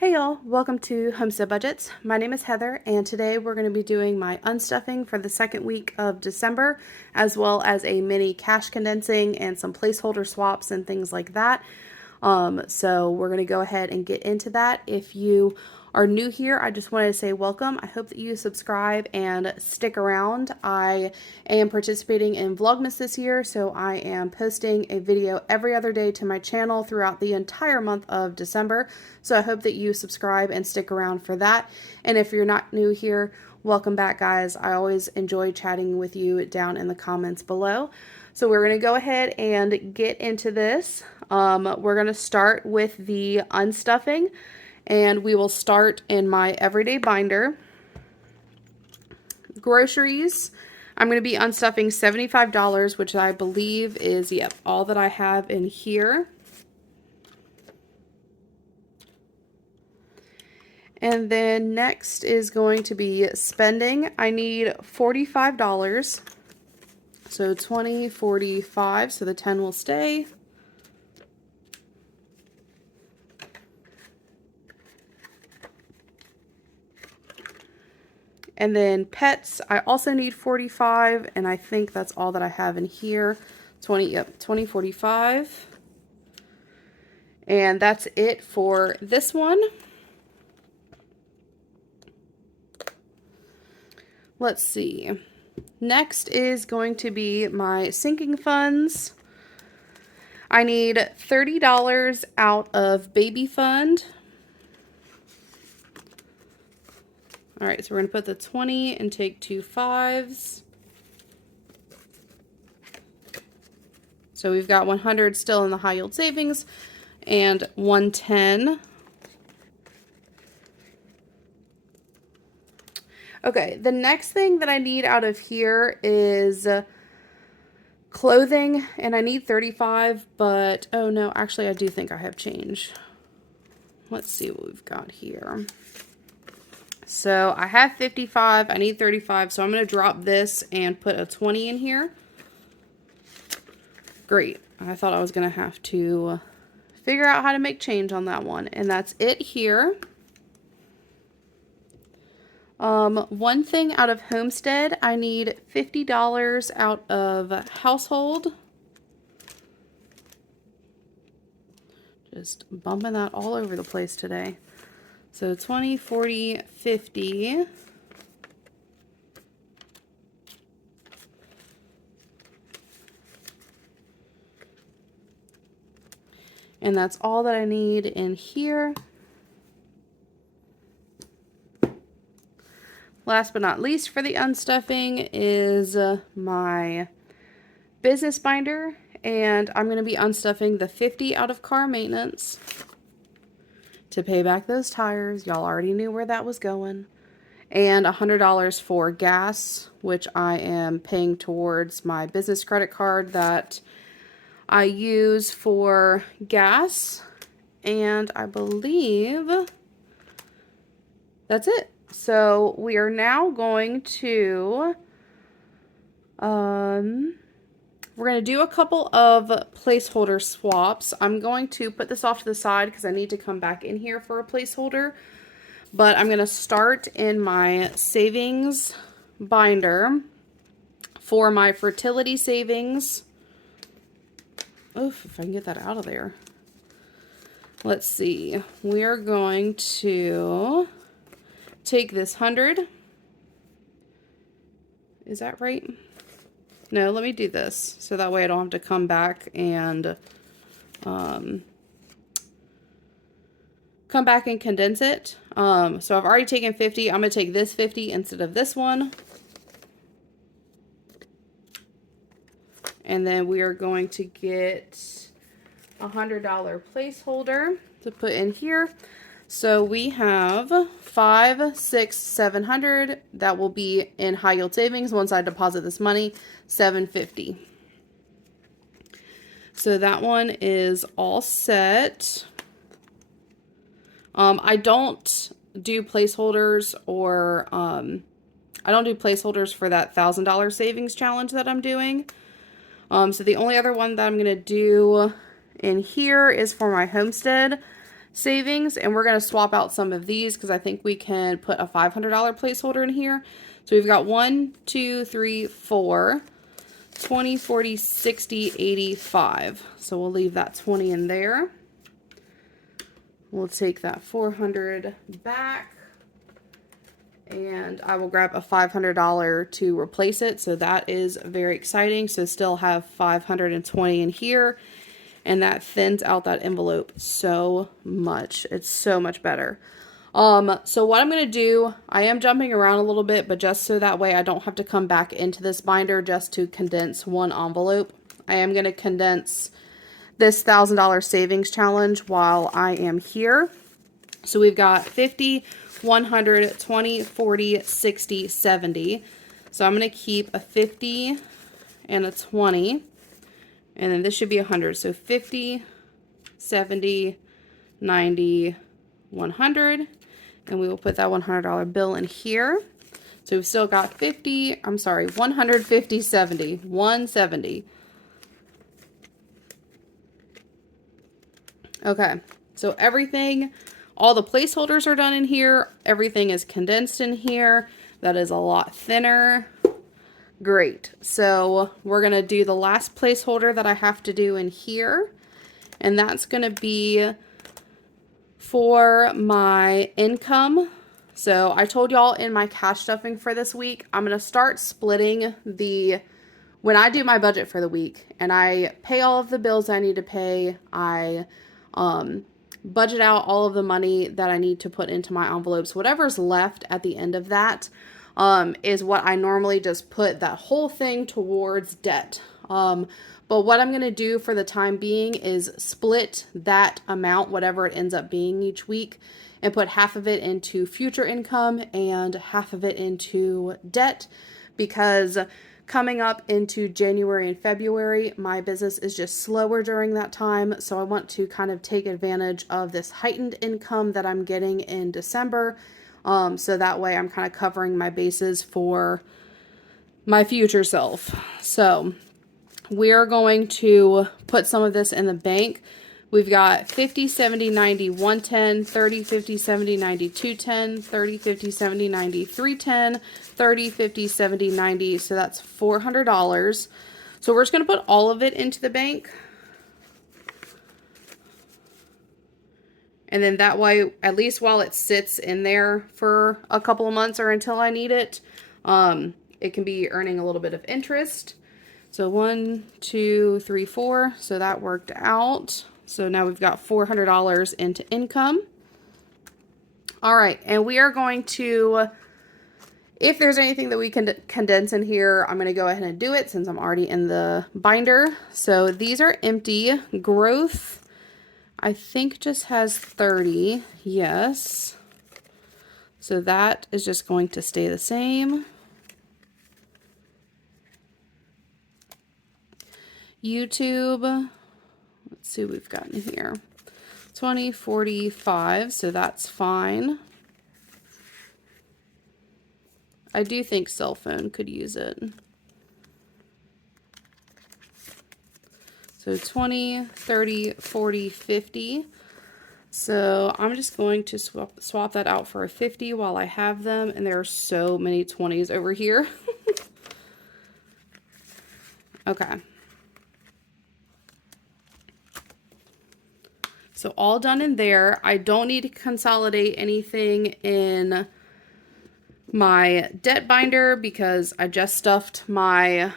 Hey y'all, welcome to Homestead Budgets. My name is Heather and today we're going to be doing my unstuffing for the second week of December, as well as a mini cash condensing and some placeholder swaps and things like that. So we're going to go ahead and get into that. If you are new here, I just wanted to say welcome. I hope that you subscribe and stick around. I am participating in VLOGMAS this year, so I am posting a video every other day to my channel throughout the entire month of December. So I hope that you subscribe and stick around for that. And if you're not new here, welcome back, guys. I always enjoy chatting with you down in the comments below. So we're going to go ahead and get into this. We're going to start with the unstuffing, and we will start in my everyday binder. Groceries, I'm going to be unstuffing $75, which I believe is, yep, all that I have in here. And then next is going to be spending. I need $45. So 20, 45, so the 10 will stay. And then pets, I also need 45, and I think that's all that I have in here. 20, 45. And that's it for this one. Let's see. Next is going to be my sinking funds. I need $30 out of baby fund. All right, so we're going to put the 20 and take 2 5s. So we've got 100 still in the high yield savings and 110. Okay, the next thing that I need out of here is clothing, and I need 35, but oh no, actually I do think I have change. Let's see what we've got here. So I have 55, I need 35, so I'm going to drop this and put a 20 in here. Great. I thought I was going to have to figure out how to make change on that one, and that's it here. One thing out of Homestead, I need $50 out of household. Just bumping that all over the place today. So 20, 40, 50. And that's all that I need in here. Last but not least for the unstuffing is my business binder, and I'm going to be unstuffing the 50 out of car maintenance to pay back those tires. Y'all already knew where that was going. And $100 for gas, which I am paying towards my business credit card that I use for gas. And I believe that's it. So we are now going to, we're going to do a couple of placeholder swaps. I'm going to put this off to the side because I need to come back in here for a placeholder. But I'm going to start in my savings binder for my fertility savings. Oof, if I can get that out of there. Let's see. We are going to take this 100. Is that right? No, let me do this so that way I don't have to come back and condense it. So I've already taken 50. I'm going to take this 50 instead of this one. And then we are going to get a $100 placeholder to put in here. So we have 5, 6, 700. That will be in high yield savings once I deposit this money. 750. So that one is all set. I don't do placeholders or I don't do placeholders for that $1,000 savings challenge that I'm doing. So the only other one that I'm going to do in here is for my homestead. savings, and we're going to swap out some of these because I think we can put a $500 placeholder in here. So we've got 1, 2, 3, 4, 20, 40, 60, 85. So we'll leave that 20 in there. We'll take that 400 back, and I will grab a $500 to replace it. So that is very exciting. So still have 520 in here, and that thins out that envelope so much. It's so much better. So what I'm going to do, I am jumping around a little bit, but just so that way I don't have to come back into this binder just to condense one envelope. I am going to condense this $1,000 savings challenge while I am here. So we've got 50, 100, 20, 40, 60, 70. So I'm going to keep a 50 and a 20. And then this should be 100. So 50, 70, 90, 100. And we will put that $100 bill in here. So we've still got 150, 70, 170. Okay, so everything, all the placeholders are done in here. Everything is condensed in here. That is a lot thinner. Great. So we're going to do the last placeholder that I have to do in here. And that's going to be for my income. So I told y'all in my cash stuffing for this week, I'm going to start splitting when I do my budget for the week and I pay all of the bills I need to pay, I budget out all of the money that I need to put into my envelopes. Whatever's left at the end of that is what I normally just put that whole thing towards debt. But what I'm going to do for the time being is split that amount, whatever it ends up being each week, and put half of it into future income and half of it into debt, because coming up into January and February, my business is just slower during that time. So I want to kind of take advantage of this heightened income that I'm getting in December. So that way I'm kind of covering my bases for my future self. So we are going to put some of this in the bank. We've got 50, 70, 90, 110, 30, 50, 70, 90, 210, 30, 50, 70, 90, 310, 30, 50, 70, 90. So that's $400. So we're just going to put all of it into the bank. And then that way, at least while it sits in there for a couple of months or until I need it, it can be earning a little bit of interest. So 1, 2, 3, 4. So that worked out. So now we've got $400 into income. All right, and we are going to, if there's anything that we can condense in here, I'm going to go ahead and do it since I'm already in the binder. So these are empty. Growth, I think, just has 30. Yes. So that is just going to stay the same. YouTube, let's see what we've got in here. 20, 45, so that's fine. I do think cell phone could use it. So 20, 30, 40, 50. So I'm just going to swap that out for a 50 while I have them. And there are so many 20s over here. Okay. So all done in there. I don't need to consolidate anything in my debt binder because I just stuffed my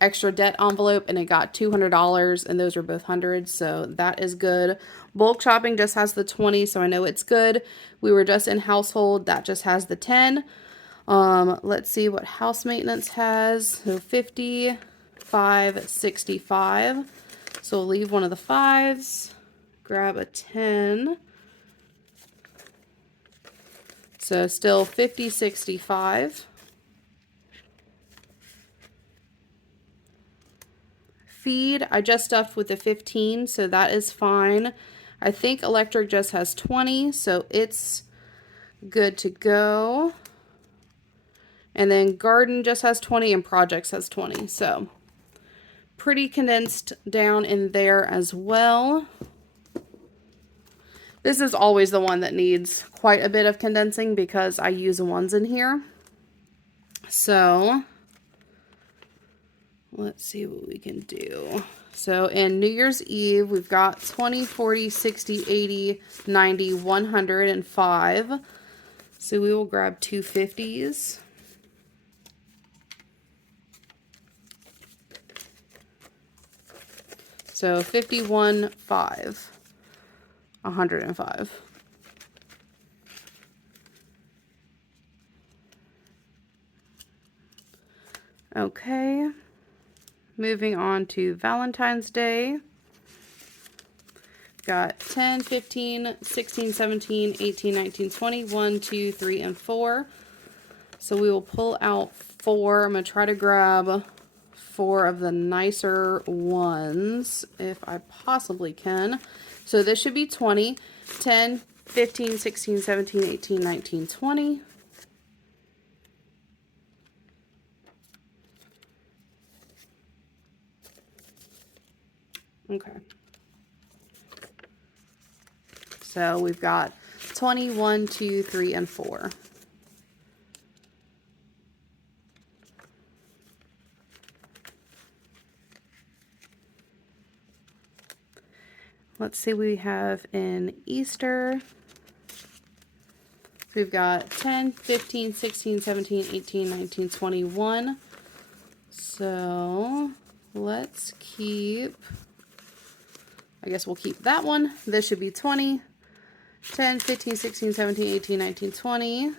extra debt envelope and it got $200, and those are both hundreds, so that is good. Bulk shopping just has the 20, so I know it's good. We were just in household, that just has the 10. Let's see what house maintenance has. So 50, 5, 65. So we'll leave one of the 5s. Grab a 10. So still 50, 65. Feed, I just stuffed with the 15, so that is fine. I think electric just has 20, so it's good to go. And then garden just has 20 and projects has 20, so pretty condensed down in there as well. This is always the one that needs quite a bit of condensing because I use ones in here. So let's see what we can do. So in New Year's Eve, we've got 20, 40, 60, 80, 90, 100, and 5. So we will grab 2 50s. So 51, 5. 105. Okay, moving on to Valentine's Day. Got 10, 15, 16, 17, 18, 19, 20, 1, 2, 3, and 4. So we will pull out 4. I'm going to try to grab 4 of the nicer ones if I possibly can. So this should be 20, 10, 15, 16, 17, 18, 19, 20. Okay. So we've got 20, 1, 2, 3, and 4. Let's see what we have in Easter. We've got 10, 15, 16, 17, 18, 19, 21. So let's keep, I guess we'll keep that one. This should be 20, 10, 15, 16, 17, 18, 19, 20.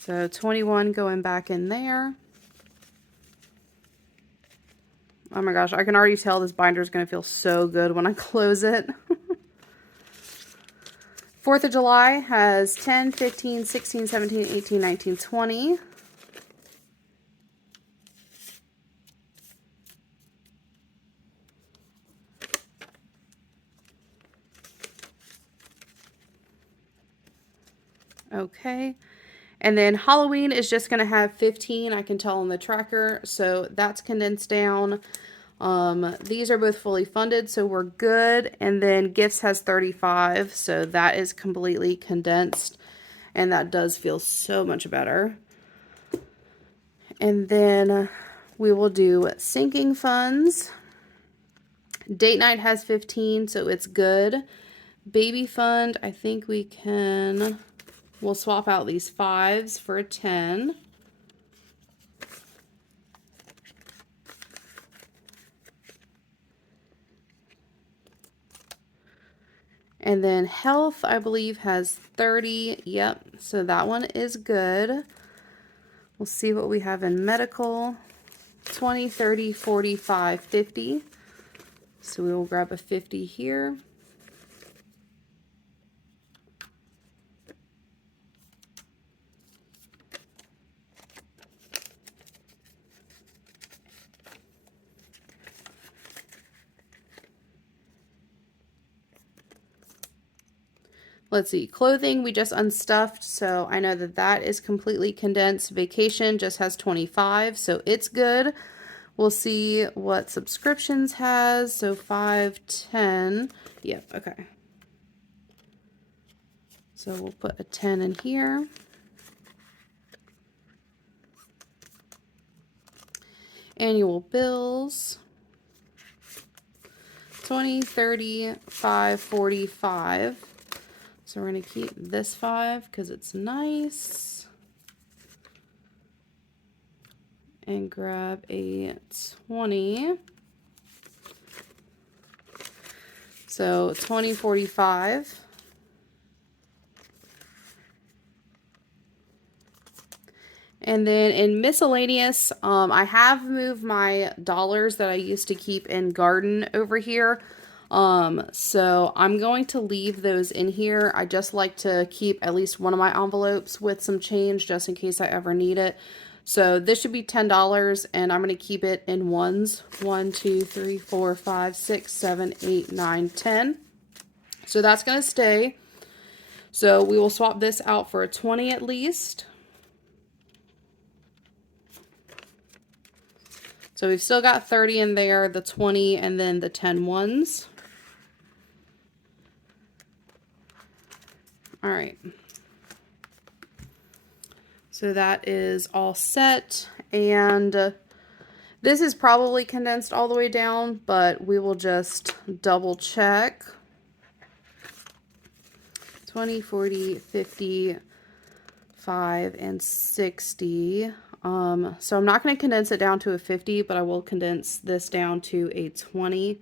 So 21 going back in there. Oh my gosh, I can already tell this binder is going to feel so good when I close it. 4th of July has 10, 15, 16, 17, 18, 19, 20. Okay. And then Halloween is just going to have 15, I can tell on the tracker, so that's condensed down. These are both fully funded, so we're good. And then Gifts has 35, so that is completely condensed, and that does feel so much better. And then we will do Sinking Funds. Date Night has 15, so it's good. Baby Fund, I think we can... We'll swap out these 5s for a 10. And then Health, I believe, has 30. Yep, so that one is good. We'll see what we have in Medical. 20, 30, 45, 50. So we will grab a 50 here. Let's see, clothing, we just unstuffed, so I know that that is completely condensed. Vacation just has 25, so it's good. We'll see what subscriptions has, so 5, 10. Yep, okay. So we'll put a 10 in here. Annual bills. 20, 30, 5, 45. So we're going to keep this 5 because it's nice. And grab a 20. So 20, 45. And then in miscellaneous, I have moved my dollars that I used to keep in garden over here. So I'm going to leave those in here. I just like to keep at least one of my envelopes with some change just in case I ever need it. So this should be $10 and I'm going to keep it in ones. 1, 2, 3, 4, 5, 6, 7, 8, 9, 10. So that's going to stay. So we will swap this out for a 20 at least. So we've still got 30 in there, the 20, and then the 10 ones. All right. So that is all set, and this is probably condensed all the way down, but we will just double check. 20, 40, 50, 5, and 60. So I'm not going to condense it down to a 50, but I will condense this down to a 20.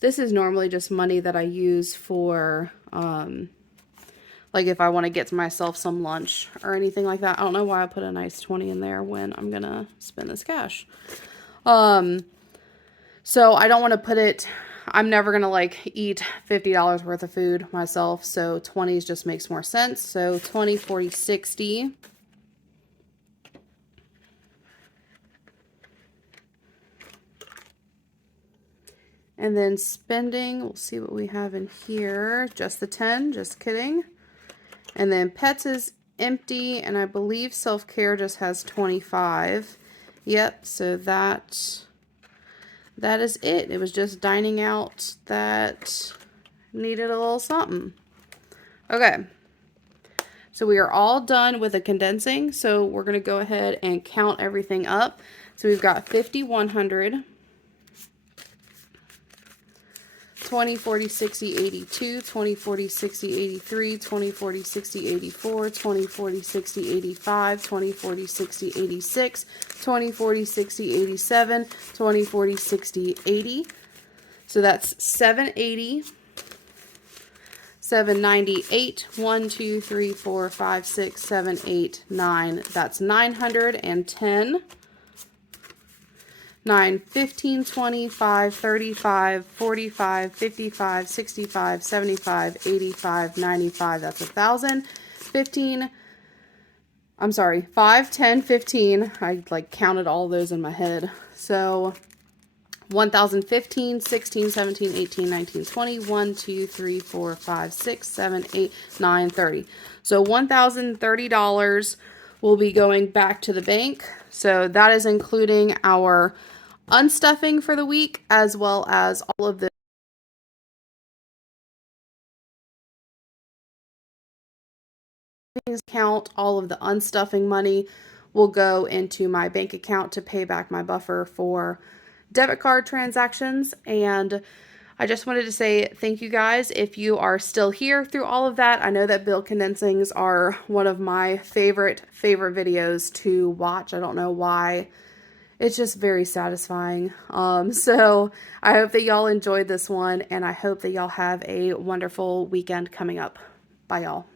This is normally just money that I use for, like if I want to get myself some lunch or anything like that. I don't know why I put a nice 20 in there when I'm going to spend this cash. So I don't want to put it, I'm never going to like eat $50 worth of food myself. So 20s just makes more sense. So 20, 40, 60. And then spending, we'll see what we have in here. Just the 10, just kidding. And then pets is empty, and I believe self-care just has 25. Yep, so that is it. It was just dining out that needed a little something. Okay. So we are all done with the condensing. So we're going to go ahead and count everything up. So we've got 50, 100. 20, 40, 60, 82, 20, 40, 60, 83, 20, 40, 60, 84, 20, 40, 60, 85, 20, 40, 60, 86, 20, 40, 60, 87, 20, 40, 60, 80. So that's 780, 798, 1, 2, 3, 4, 5, 6, 7, 8, 9. That's 910. 9, 15, 25, 35, 45, 55, 65, 75, 85, 95, that's 1,000. 15, I'm sorry, 5, 10, 15, I like counted all those in my head. So 1,015, 16, 17, 18, 19, 20, 1, 2, 3, 4, 5, 6, 7, 8, 9, 30. So $1,030 will be going back to the bank. So that is including our unstuffing for the week, as well as all of the account. All of the unstuffing money will go into my bank account to pay back my buffer for debit card transactions. And I just wanted to say thank you guys if you are still here through all of that. I know that bill condensings are one of my favorite videos to watch. I don't know why. It's just very satisfying. So I hope that y'all enjoyed this one, and I hope that y'all have a wonderful weekend coming up. Bye, y'all.